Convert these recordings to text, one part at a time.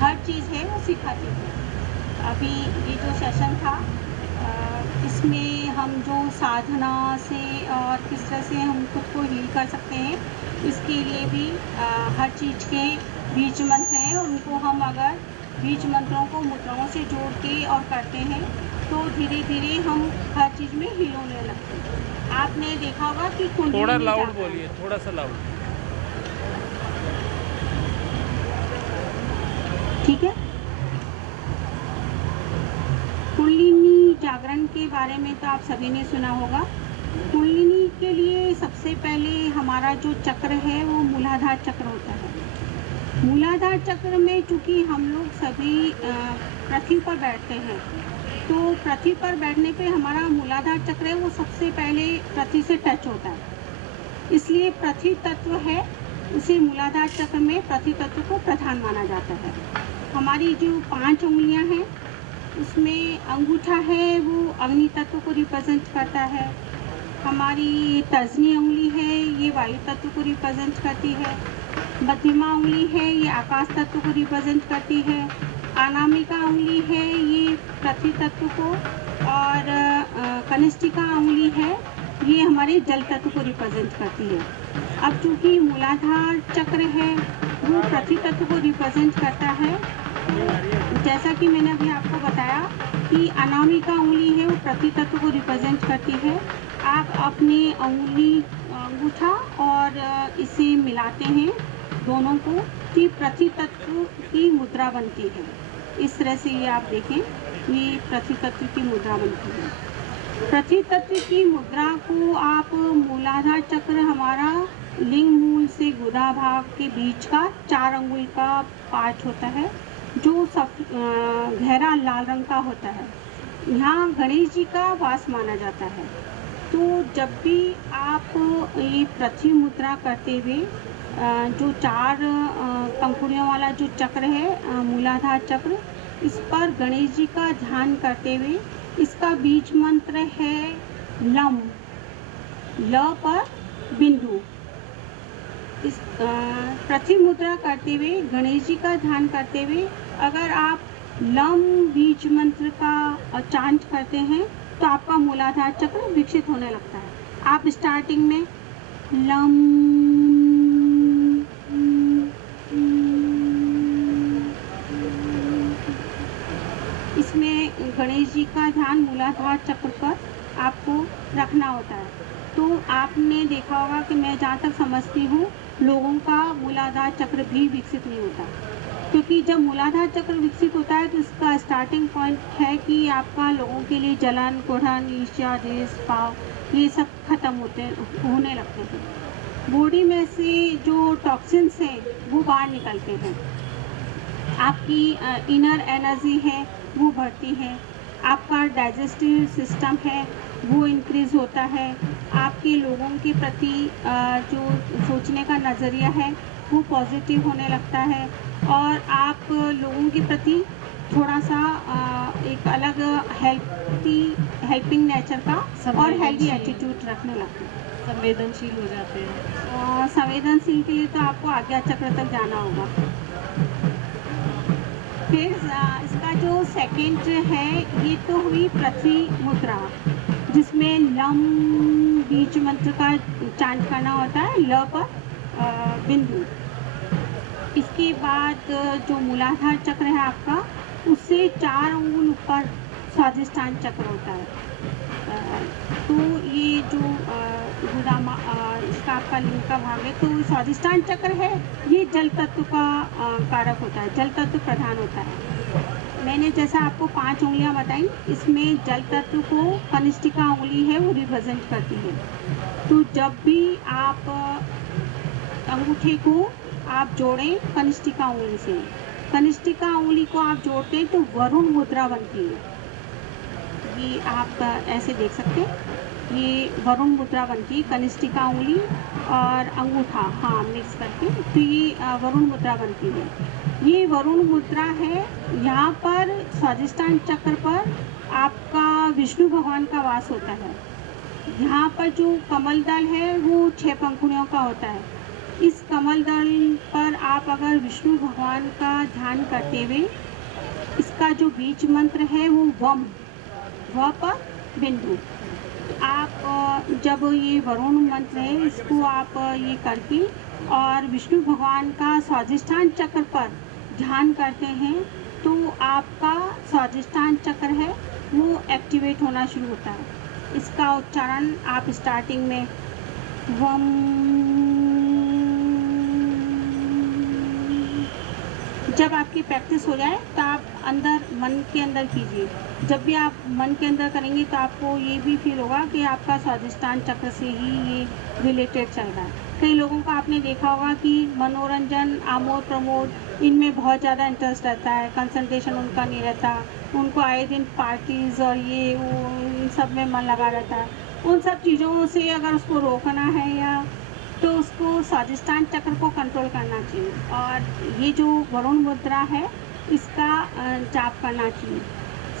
हर चीज़ है वो सिखाती है। अभी ये जो सेशन था इसमें हम जो साधना से और किस तरह से हम खुद को हील कर सकते हैं, इसके लिए भी हर चीज़ के बीज मंत्र हैं। उनको हम अगर बीज मंत्रों को मुद्राओं से जोड़ के और करते हैं तो धीरे धीरे हम हर चीज़ में हील होने लगते हैं। आपने देखा होगा कि कुंडली थोड़ा में लाउड जागरण, बोलिए, थोड़ा सा लाउड। ठीक है। कुंडलिनी जागरण के बारे में तो आप सभी ने सुना होगा। कुंडलिनी के लिए सबसे पहले हमारा जो चक्र है वो मूलाधार चक्र होता है। मूलाधार चक्र में चूँकि हम लोग सभी पृथ्वी पर बैठते हैं, तो पृथ्वी पर बैठने पे हमारा मूलाधार चक्र है वो सबसे पहले पृथ्वी से टच होता है। इसलिए पृथ्वी तत्व है, उसी मूलाधार चक्र में पृथ्वी तत्व को प्रधान माना जाता है। हमारी जो 5 उंगलियां हैं उसमें अंगूठा है वो अग्नि तत्व को रिप्रेजेंट करता है। हमारी तर्जनी उंगली है ये वायु तत्व को रिप्रेजेंट करती है। मध्यमा उंगली है ये आकाश तत्व को रिप्रेजेंट करती है। अनामिका उंगली है ये पृथ्वी तत्व को, और कनिष्ठिका उंगली है ये हमारे जल तत्व को रिप्रेजेंट करती है। अब चूँकि मूलाधार चक्र है वो पृथ्वी तत्व को रिप्रेजेंट करता है, जैसा कि मैंने अभी आपको बताया कि अनामिका उंगली है वो पृथ्वी तत्व को रिप्रेजेंट करती है। आप अपने अंगूठा और इसे मिलाते हैं दोनों को कि पृथ्वी तत्व की मुद्रा बनती है। इस तरह से ये आप देखें, ये पृथ्वी तत्व की मुद्रा बनती है। पृथ्वी तत्व की मुद्रा को आप मूलाधार चक्र हमारा लिंग मूल से गुदा भाग के बीच का 4 अंगुल का पार्ट होता है जो गहरा लाल रंग का होता है। यहाँ गणेश जी का वास माना जाता है। तो जब भी आप ये पृथ्वी मुद्रा करते हुए जो 4 पंखुड़ियों वाला जो चक्र है मूलाधार चक्र, इस पर गणेश जी का ध्यान करते हुए इसका बीज मंत्र है लम, ल पर बिंदु। इस पृथ्वी मुद्रा करते हुए गणेश जी का ध्यान करते हुए अगर आप लम बीज मंत्र का चांट करते हैं तो आपका मूलाधार चक्र विकसित होने लगता है। आप स्टार्टिंग में लम इसमें गणेश जी का ध्यान मूलाधार चक्र पर आपको रखना होता है। तो आपने देखा होगा कि मैं जहाँ तक समझती हूँ लोगों का मूलाधार चक्र भी विकसित नहीं होता, क्योंकि जब मूलाधार चक्र विकसित होता है तो इसका स्टार्टिंग पॉइंट है कि आपका लोगों के लिए जलन, कुढ़न, ईर्ष्या, द्वेष, भाव ये सब खत्म होने लगते हैं। बॉडी में से जो टॉक्सिन्स हैं वो बाहर निकलते हैं। आपकी इनर एनर्जी है वो बढ़ती है। आपका डाइजेस्टिव सिस्टम है वो इंक्रीज़ होता है। आपके लोगों के प्रति जो सोचने का नज़रिया है वो पॉजिटिव होने लगता है, और आप लोगों के प्रति थोड़ा सा एक अलग हेल्पिंग नेचर का और हेल्दी एटीट्यूड रखने लगते हैं। संवेदनशील हो जाते हैं। और संवेदनशील के लिए तो आपको आज्ञा चक्र तक जाना होगा। फिर इसका जो सेकंड है ये तो हुई पृथ्वी मुद्रा, जिसमें लम बीज मंत्र का चांट करना होता है, ल पर बिंदु। इसके बाद जो मूलाधार चक्र है आपका उससे 4 अंगुल ऊपर स्वादिष्ठान चक्र होता है। तो ये जो इसका आपका लिंग का भाग है, तो स्वादिष्ठान चक्र है ये जल तत्व का कारक होता है, जल तत्व प्रधान होता है। मैंने जैसा आपको 5 उंगलियां बताई, इसमें जल तत्व को कनिष्ठिका उंगली है वो रिप्रेजेंट करती है। तो जब भी आप अंगूठे को आप जोड़ें कनिष्ठिका उंगली से, कनिष्ठिका उंगली को आप जोड़ते हैं तो वरुण मुद्रा बनती है। ये आप ऐसे देख सकते हैं, ये वरुण मुद्रा बनती है, कनिष्ठिका उंगली और अंगूठा हाँ मिक्स करके, तो ये वरुण मुद्रा बनती है। ये वरुण मुद्रा है, यहाँ पर स्वादिष्ठान चक्र पर आपका विष्णु भगवान का वास होता है। यहाँ पर जो कमल दल है वो 6 पंखुड़ियों का होता है। इस कमल दल पर आप अगर विष्णु भगवान का ध्यान करते हुए इसका जो बीज मंत्र है वो वम, व पर बिंदु, आप जब ये वरुण मंत्र है इसको आप ये करके और विष्णु भगवान का स्वादिष्ठान चक्र पर ध्यान करते हैं तो आपका स्वादिष्ठान चक्र है वो एक्टिवेट होना शुरू होता है। इसका उच्चारण आप स्टार्टिंग में वम, जब आपकी प्रैक्टिस हो जाए तो आप अंदर मन के अंदर कीजिए। जब भी आप मन के अंदर करेंगे तो आपको ये भी फील होगा कि आपका स्वादिष्ठान चक्र से ही ये रिलेटेड चल रहा है। कई लोगों का आपने देखा होगा कि मनोरंजन, आमोद प्रमोद इनमें बहुत ज़्यादा इंटरेस्ट रहता है, कंसंट्रेशन उनका नहीं रहता, उनको आए दिन पार्टीज़ और ये वो इन सब में मन लगा रहता है। उन सब चीज़ों से अगर उसको रोकना है या तो उसको स्वादिष्ठान चक्र को कंट्रोल करना चाहिए और ये जो वरुण मुद्रा है इसका जाप करना चाहिए।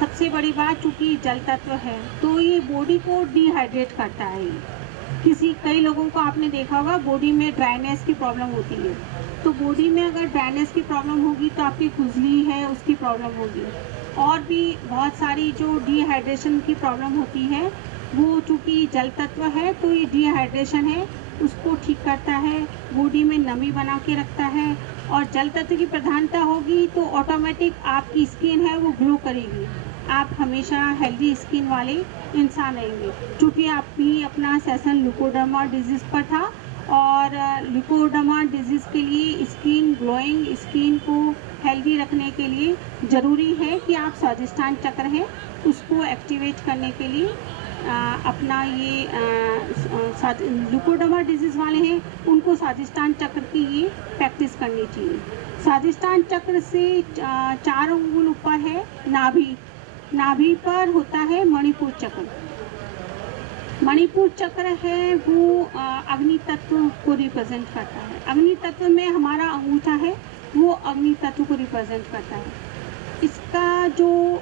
सबसे बड़ी बात, चूँकि जल तत्व है तो ये बॉडी को डिहाइड्रेट करता है। कई लोगों को आपने देखा होगा बॉडी में ड्राइनेस की प्रॉब्लम होती है, तो बॉडी में अगर ड्राइनेस की प्रॉब्लम होगी तो आपकी खुजली है उसकी प्रॉब्लम होगी और भी बहुत सारी जो डिहाइड्रेशन की प्रॉब्लम होती है वो चूँकि जल तत्व है तो ये डिहाइड्रेशन है उसको ठीक करता है, बॉडी में नमी बना के रखता है और जल तत्व की प्रधानता होगी तो ऑटोमेटिक आपकी स्किन है वो ग्लो करेगी, आप हमेशा हेल्दी स्किन वाले इंसान रहेंगे। क्योंकि आप भी अपना सेशन ल्यूकोडर्मा डिजीज़ पर था और ल्यूकोडर्मा डिजीज़ के लिए स्किन ग्लोइंग, स्किन को हेल्दी रखने के लिए ज़रूरी है कि आप स्वादिष्ठान चक्र है उसको एक्टिवेट करने के लिए अपना ये ल्यूकोडर्मा डिजीज़ वाले हैं उनको स्वादिष्ठान चक्र की ये प्रैक्टिस करनी चाहिए। स्वादिष्ठान चक्र से 4 अंगुल ऊपर है नाभि, नाभि पर होता है मणिपुर चक्र। मणिपुर चक्र है वो अग्नि तत्व को रिप्रेजेंट करता है। अग्नि तत्व में हमारा अंगूठा है वो अग्नि तत्व को रिप्रेजेंट करता है। इसका जो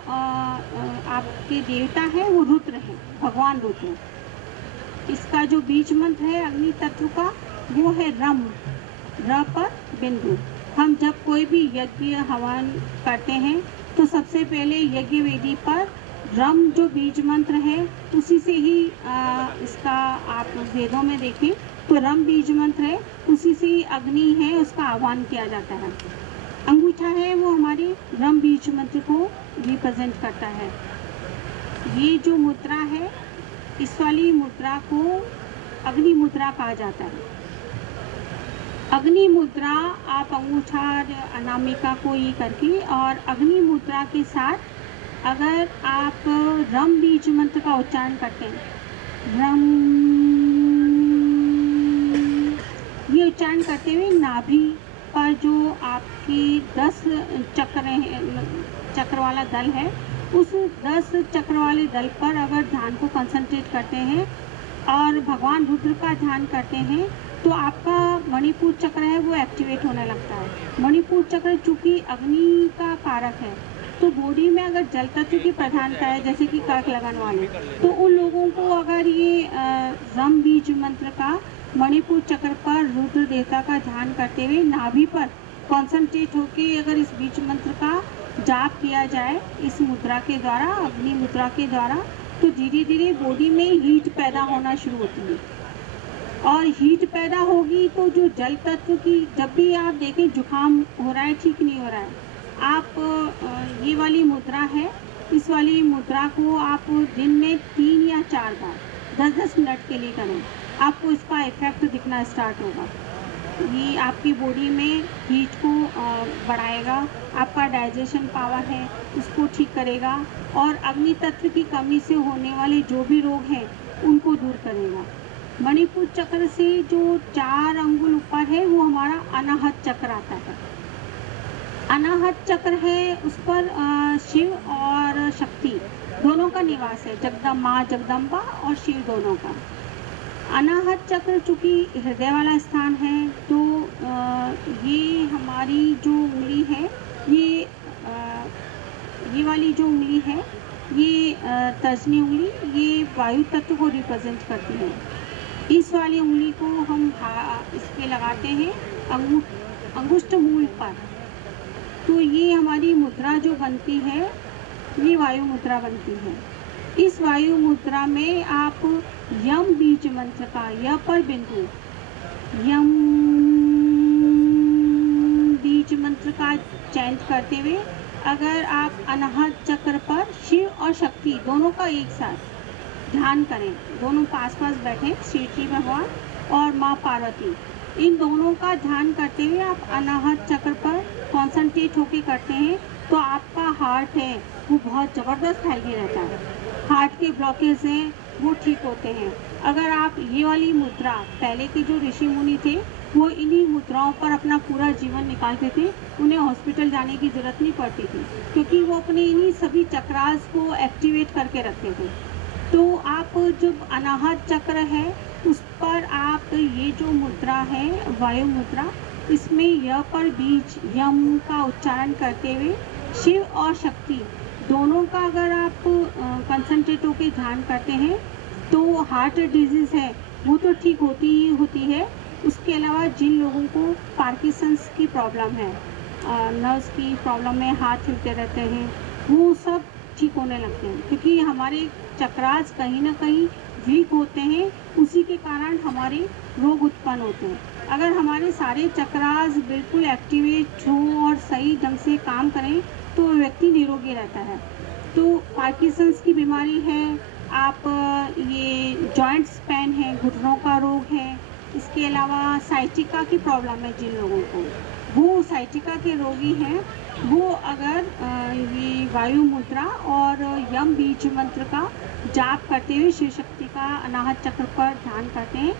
आपके देवता है वो रुद्र है, भगवान रुद्र। इसका जो बीज मंत्र है अग्नि तत्व का वो है रम, र पर बिंदु। हम जब कोई भी यज्ञ हवन करते हैं तो सबसे पहले यज्ञ वेदी पर रम जो बीज मंत्र है उसी से ही इसका आप वेदों में देखें तो रम बीज मंत्र है, उसी से ही अग्नि है उसका आह्वान किया जाता है। अंगूठा है वो हमारे रम बीज मंत्र को रिप्रेजेंट करता है। ये जो मुद्रा है इस वाली मुद्रा को अग्नि मुद्रा कहा जाता है। अग्नि मुद्रा आप अंगूठा अनामिका को ये करके और अग्नि मुद्रा के साथ अगर आप रम बीज मंत्र का उच्चारण करते हैं, रम, ये उच्चारण करते हुए नाभि पर जो आपकी 10 चक्र वाला दल है उस 10 चक्र वाले दल पर अगर ध्यान को कंसंट्रेट करते हैं और भगवान रुद्र का ध्यान करते हैं तो आपका मणिपुर चक्र है वो एक्टिवेट होने लगता है। मणिपुर चक्र चूँकि अग्नि का कारक है तो बॉडी में अगर जल तत्व की प्रधानता है जैसे कि कर्क लगन वाले तो उन लोगों को अगर ये रम बीज मंत्र का मणिपुर चक्र पर रुद्र देवता का ध्यान करते हुए नाभि पर कॉन्सेंट्रेट होकर अगर इस बीज मंत्र का जाप किया जाए इस मुद्रा के द्वारा, अग्नि मुद्रा के द्वारा, तो धीरे धीरे बॉडी में हीट पैदा होना शुरू होती है और हीट पैदा होगी तो जो जल तत्व की, जब भी आप देखें जुकाम हो रहा है ठीक नहीं हो रहा है, आप ये वाली मुद्रा है, इस वाली मुद्रा को आप दिन में 3 या 4 बार 10-10 मिनट के लिए करें, आपको इसका इफेक्ट दिखना स्टार्ट होगा। ये आपकी बॉडी में हीट को बढ़ाएगा, आपका डाइजेशन पावर है उसको ठीक करेगा और अग्नि तत्व की कमी से होने वाले जो भी रोग हैं उनको दूर करेगा। मणिपुर चक्र से जो 4 अंगुल ऊपर है वो हमारा अनाहत चक्र आता है। अनाहत चक्र है उस पर शिव और शक्ति दोनों का निवास है, माँ जगदम्बा और शिव दोनों का। अनाहत चक्र चूँकि हृदय वाला स्थान है तो ये हमारी जो उंगली है ये वाली जो उंगली है ये तर्जनी उंगली ये वायु तत्व को रिप्रेजेंट करती है। इस वाली उंगली को हम इस पे लगाते हैं अंगुष्ठ मूल पर। तो ये हमारी मुद्रा जो बनती है ये वायु मुद्रा बनती है। इस वायु मुद्रा में आप यम बीज मंत्र का य पर बिंदु यम बीज मंत्र का चयन करते हुए अगर आप अनाहत चक्र पर शिव और शक्ति दोनों का एक साथ ध्यान करें, दोनों पास पास बैठे, श्री श्री भगवान और माँ पार्वती, इन दोनों का ध्यान करते हुए आप अनाहत चक्र पर कॉन्सेंट्रेट होके करते हैं तो आपका हार्ट है वो बहुत ज़बरदस्त हेल्दी रहता है। हार्ट के ब्लॉकेज हैं वो ठीक होते हैं। अगर आप ये वाली मुद्रा, पहले के जो ऋषि मुनि थे वो इन्हीं मुद्राओं पर अपना पूरा जीवन निकालते थे, उन्हें हॉस्पिटल जाने की ज़रूरत नहीं पड़ती थी क्योंकि वो अपने इन्हीं सभी चक्रास को एक्टिवेट करके रखते थे। तो आप जब अनाहत चक्र है उस पर आप ये जो मुद्रा है वायु मुद्रा, इसमें य पर बीज यम का उच्चारण करते हुए शिव और शक्ति दोनों का अगर आप कंसंट्रेट होकर ध्यान करते हैं तो हार्ट डिजीज़ है वो तो ठीक होती ही होती है। उसके अलावा जिन लोगों को पार्किंसंस की प्रॉब्लम है, नर्व्स की प्रॉब्लम में हाथ हिलते रहते हैं, वो सब ठीक होने लगते हैं क्योंकि हमारे चक्रास कहीं ना कहीं वीक होते हैं, उसी के कारण हमारे रोग उत्पन्न होते हैं। अगर हमारे सारे चक्रास बिल्कुल एक्टिवेट हों और सही ढंग से काम करें तो व्यक्ति निरोगी रहता है। तो पार्किंसंस की बीमारी है, आप ये जॉइंट्स पेन है, घुटनों का रोग है, इसके अलावा साइटिका की प्रॉब्लम है जिन लोगों को, वो साइटिका के रोगी हैं, वो अगर ये वायु मुद्रा और यम बीज मंत्र का जाप करते हुए शिव शक्ति का अनाहत चक्र पर ध्यान करते हैं